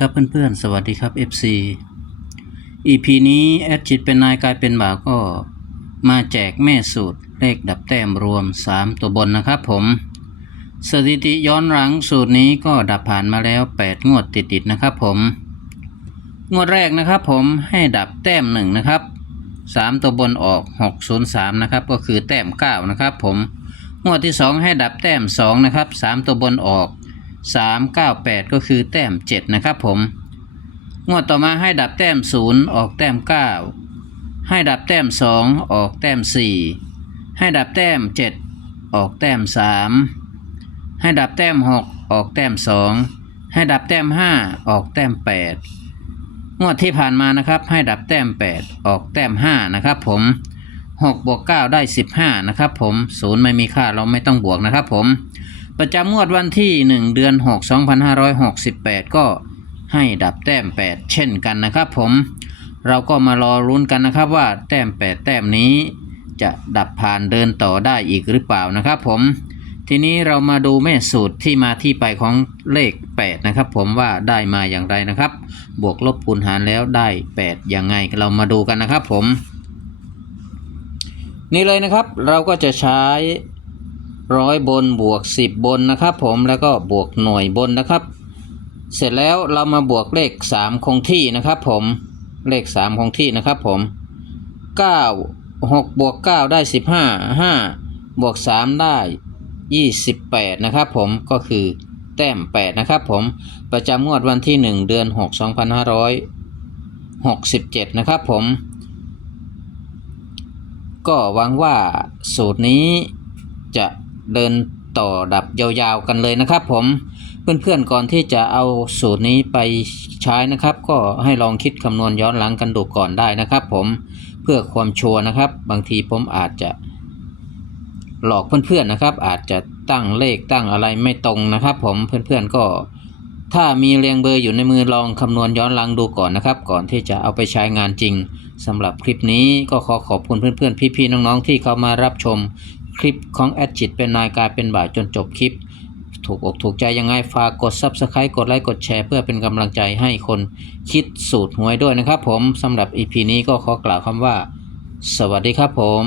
ครับเพื่อนๆ สวัสดีครับ FC EP นี้แอดจิตเป็นนายกลายเป็นบ่าวก็มาแจกแม่สูตร เลขดับแต้มรวม 3 ตัวบนนะครับผม สถิติย้อนหลังสูตรนี้ก็ดับผ่านมาแล้ว 8 งวดติดๆนะครับผม งวดแรกนะครับผมให้ดับแต้มหนึ่งนะครับ 3 ตัวบนออก 603 นะครับ ก็คือแต้ม 9 นะครับผม งวดที่ 2 ให้ดับแต้ม 2 นะครับ 3 ตัวบนออก 398 ก็คือแต้ม 7 นะครับผม งวดต่อมาให้ดับแต้ม 0 ออกแต้ม 9 ให้ดับแต้ม 2 ออกแต้ม 4 ให้ดับแต้ม 7 ออกแต้ม 3 ให้ดับแต้ม 6 ออกแต้ม 2 ให้ดับแต้ม 5 ออกแต้ม 8 งวดที่ผ่านมานะครับ ให้ดับแต้ม 8 ออกแต้ม 5 นะครับผม6บวก9ได้ 15 นะครับผม 0 ไม่มีค่าเราไม่ต้องบวกนะครับผม ประจำงวดวันที่ 1 เดือน 6 2568 ก็ให้ดับแต้ม 8 เช่นกันนะครับผมเราก็มารอรุ้นกันนะครับว่าแต้ม 8 แต้มนี้ จะดับผ่านเดินต่อได้อีกหรือเปล่านะครับผมทีนี้เรามาดูแม่สูตรที่มาที่ไปของเลข 8 นะครับ ผมว่าได้มาอย่างไรนะครับ บวกลบคูณหารแล้วได้8ยังไงเรามาดูกันนะครับผม นี่เลยนะครับเราก็จะใช้ ร้อยบนบวก 10 บนนะครับ ผมแล้วก็บวกหน่วยบนนะครับ เสร็จแล้วเรามาบวกเลข 3 คงที่นะครับ ผมเลข 3 คงที่นะครับ ผม 9 6บวก9ได้ 15 5บวก3ได้ 28 นะครับ ผมก็คือแต้ม 8 นะครับ ผมประจำงวดวันที่ 1 เดือน 6 2567 นะครับ ผม ก็หวังว่าสูตรนี้จะ เดินต่อดับยาวๆกันเลยนะครับ ผมเพื่อนๆก่อนที่จะเอาสูตรนี้ไปใช้นะครับ ก็ให้ลองคิดคำนวณย้อนหลังกันดูก่อนได้นะครับ ผมเพื่อความชัวร์นะครับ บางทีผมอาจจะ หลอกเพื่อนๆนะครับ อาจจะตั้งเลขตั้งอะไรไม่ตรงนะครับ ผมเพื่อนๆก็ ถ้ามีเรียงเบอร์อยู่ในมือลองคำนวณย้อนหลังดูก่อนนะครับ ก่อนที่จะเอาไปใช้งานจริงสำหรับคลิปนี้ก็ขอขอบคุณเพื่อนๆ พี่ๆน้องๆที่เข้ามารับชม คลิปของแอดจิตเป็นนายกายเป็นบ่ายจนจบคลิป ถูกอกถูกใจยังไงฝากกด Subscribe กดไลค์กดแชร์เพื่อเป็นกำลังใจให้คนคิดสูตรหวยด้วยนะครับผมสำหรับ EP นี้ก็ขอกล่าวคำว่า สวัสดีครับผม